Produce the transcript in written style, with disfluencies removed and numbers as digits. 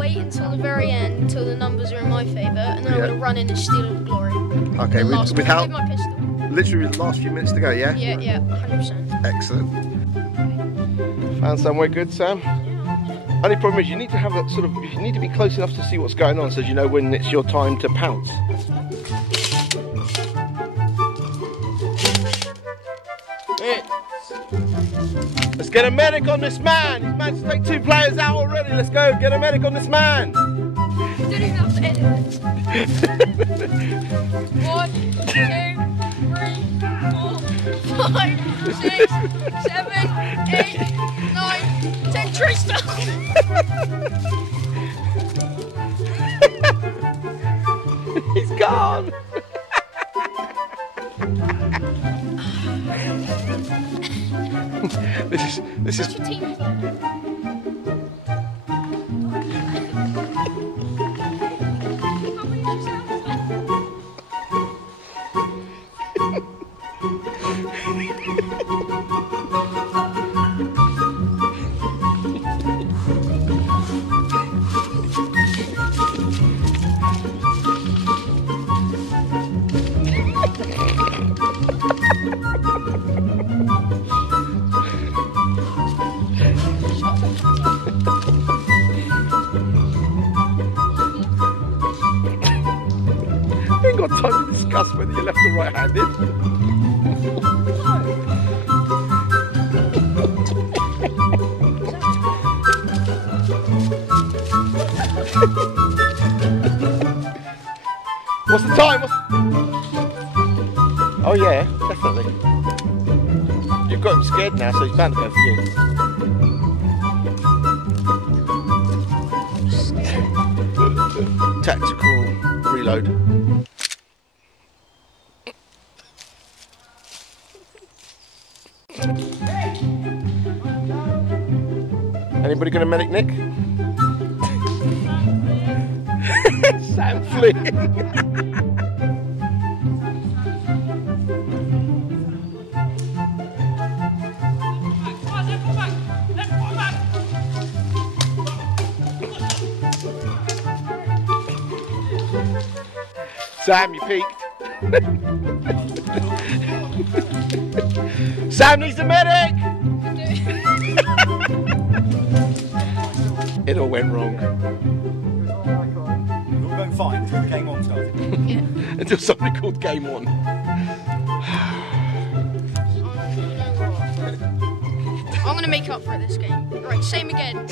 wait until the very end, until the numbers are in my favour, and then I'm going to run in and steal all the glory. Okay, with how? With my pistol. Literally the last few minutes to go, yeah? Yeah, 100%. Excellent. Found somewhere good, Sam? Only problem is you need to have that sort of, you need to be close enough to see what's going on so you know when it's your time to pounce. Let's get a medic on this man! He's managed to take 2 players out already. Let's go, get a medic on this man! You don't even have to edit this. 1, 2, 3, 4, 5, 6, 7, 8, 9, 10, Tristan! He's gone! This is. What's your team? Ain't got time to discuss whether you're left or right-handed. What's the time? Oh yeah, definitely. You've got him scared now, so he's bound to go for you. Tactical reload. Anybody gonna medic Nick? Sam fleeing. Sam, you peeked. Sam needs a medic! It all went wrong. It all went fine until game on started. Yeah. Until somebody called game on. I'm going to make up for it this game. Right, same again.